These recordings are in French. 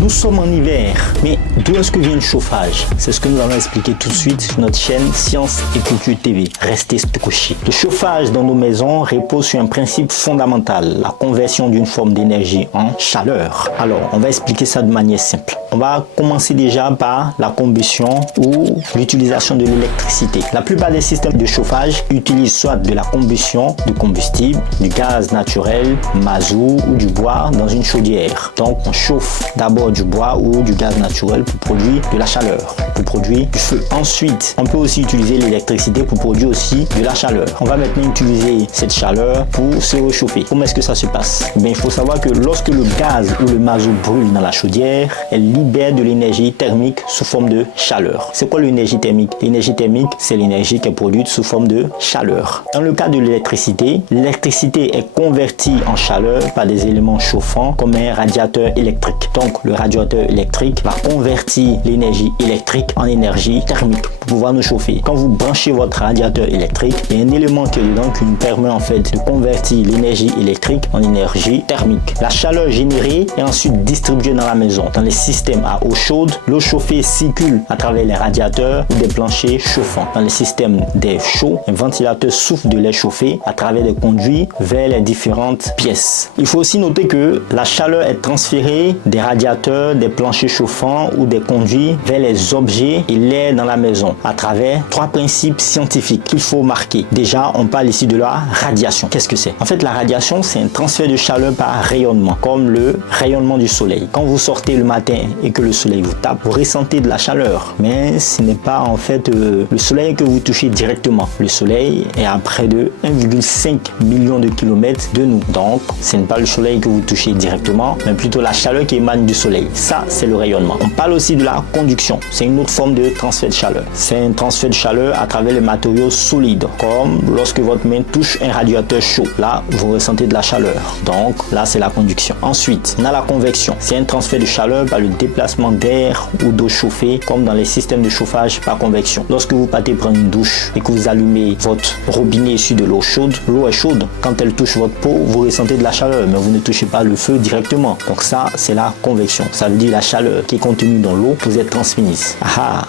Nous sommes en hiver, mais d'où est-ce que vient le chauffage? C'est ce que nous allons expliquer tout de suite sur notre chaîne Science et Culture TV. Restez scotchés. Le chauffage dans nos maisons repose sur un principe fondamental, la conversion d'une forme d'énergie en chaleur. Alors, on va expliquer ça de manière simple. On va commencer déjà par la combustion ou l'utilisation de l'électricité. La plupart des systèmes de chauffage utilisent soit de la combustion du combustible, du gaz naturel, mazout ou du bois dans une chaudière. Donc, on chauffe d'abord du bois ou du gaz naturel pour produire de la chaleur, pour produire du feu. Ensuite, on peut aussi utiliser l'électricité pour produire aussi de la chaleur. On va maintenant utiliser cette chaleur pour se réchauffer. Comment est-ce que ça se passe? Il faut savoir que lorsque le gaz ou le mazout brûle dans la chaudière, elle libère de l'énergie thermique sous forme de chaleur. C'est quoi l'énergie thermique? L'énergie thermique, c'est l'énergie qui est produite sous forme de chaleur. Dans le cas de l'électricité est convertie en chaleur par des éléments chauffants comme un radiateur électrique. Donc, le radiateur électrique va convertir l'énergie électrique en énergie thermique pour pouvoir nous chauffer. Quand vous branchez votre radiateur électrique, il y a un élément qui est dedans qui nous permet en fait de convertir l'énergie électrique en énergie thermique. La chaleur générée est ensuite distribuée dans la maison. Dans les systèmes à eau chaude, l'eau chauffée circule à travers les radiateurs ou des planchers chauffants. Dans les systèmes d'air chaud, un ventilateur souffle de l'air chauffé à travers des conduits vers les différentes pièces. Il faut aussi noter que la chaleur est transférée des radiateurs, des planchers chauffants ou des conduits vers les objets et l'air dans la maison à travers trois principes scientifiques qu'il faut marquer. Déjà, on parle ici de la radiation. Qu'est-ce que c'est? En fait, la radiation, c'est un transfert de chaleur par rayonnement, comme le rayonnement du soleil. Quand vous sortez le matin et que le soleil vous tape, vous ressentez de la chaleur. Mais ce n'est pas en fait le soleil que vous touchez directement. Le soleil est à près de 1,5 million de kilomètres de nous. Donc, ce n'est pas le soleil que vous touchez directement, mais plutôt la chaleur qui émane du soleil. Ça, c'est le rayonnement. On parle aussi de la conduction. C'est une autre forme de transfert de chaleur. C'est un transfert de chaleur à travers les matériaux solides, comme lorsque votre main touche un radiateur chaud. Là, vous ressentez de la chaleur. Donc, là, c'est la conduction. Ensuite, on a la convection. C'est un transfert de chaleur par le déplacement d'air ou d'eau chauffée, comme dans les systèmes de chauffage par convection. Lorsque vous partez prendre une douche et que vous allumez votre robinet issu de l'eau chaude, l'eau est chaude. Quand elle touche votre peau, vous ressentez de la chaleur, mais vous ne touchez pas le feu directement. Donc ça, c'est la convection. Ça veut dire la chaleur qui est contenue dans l'eau, vous êtes transmise.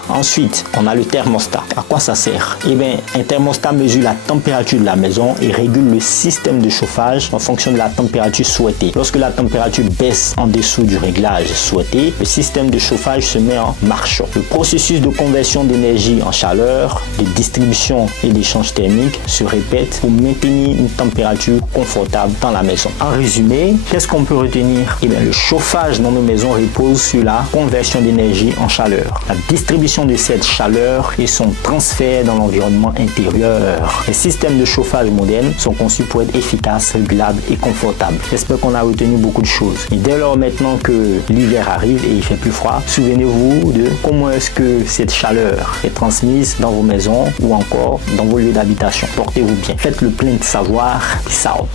Ensuite, on a le thermostat. À quoi ça sert? Un thermostat mesure la température de la maison et régule le système de chauffage en fonction de la température souhaitée. Lorsque la température baisse en dessous du réglage souhaité, le système de chauffage se met en marche. Le processus de conversion d'énergie en chaleur, de distribution et d'échange thermique se répète pour maintenir une température confortable dans la maison. En résumé, qu'est-ce qu'on peut retenir? Le chauffage dans nos maisons repose sur la conversion d'énergie en chaleur, la distribution de cette chaleur et son transfert dans l'environnement intérieur. Les systèmes de chauffage modernes sont conçus pour être efficaces, régulables et confortables. J'espère qu'on a retenu beaucoup de choses. Et dès lors maintenant que l'hiver arrive et il fait plus froid, souvenez-vous de comment est-ce que cette chaleur est transmise dans vos maisons ou encore dans vos lieux d'habitation. Portez-vous bien. Faites le plein de savoir. Peace out.